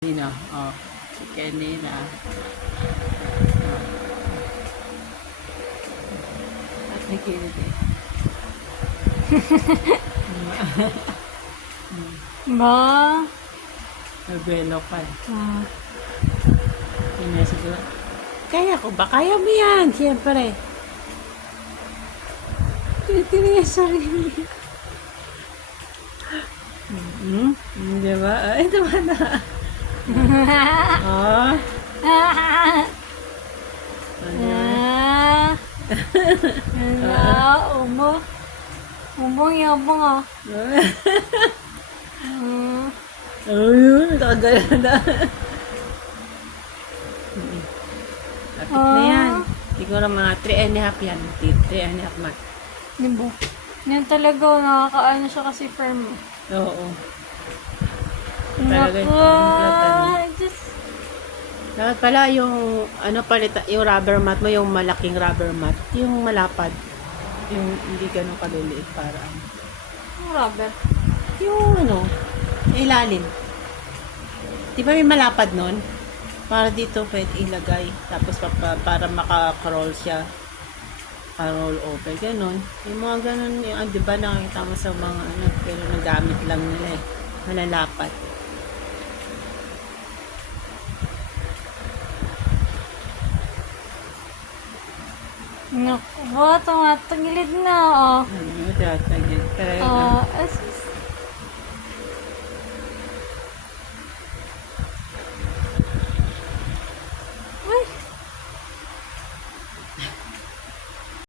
Nina, oh, si Kenina. At may kilit eh. Ba? Nabelo pa eh. Ah. Yun na siguro. Kaya ko ba? Kaya mo yan, siyempre. Tinitin niya sarili. Diba? Ay, diba na? Oh. Umbong yabong ah. Ayun, nakagala na. Lapit na yan. Siguro mga 3.5 yan. 3.5 months. Diba? Yan talaga, nakakaano siya kasi firm. Oo. Talaga yung Just... dapat pala yung yung rubber mat mo, yung malaking rubber mat, yung malapad, yung hindi ganun kaliliit para Yung rubber. yung ilalim. Di ba may malapad nun? Para dito pwede ilagay, tapos para maka-roll siya, roll over, ganun. Yung mga ganun, di ba nakita mo sa mga pero nagamit lang nila eh, malalapat. Naku, tumatagilid na oh. Pero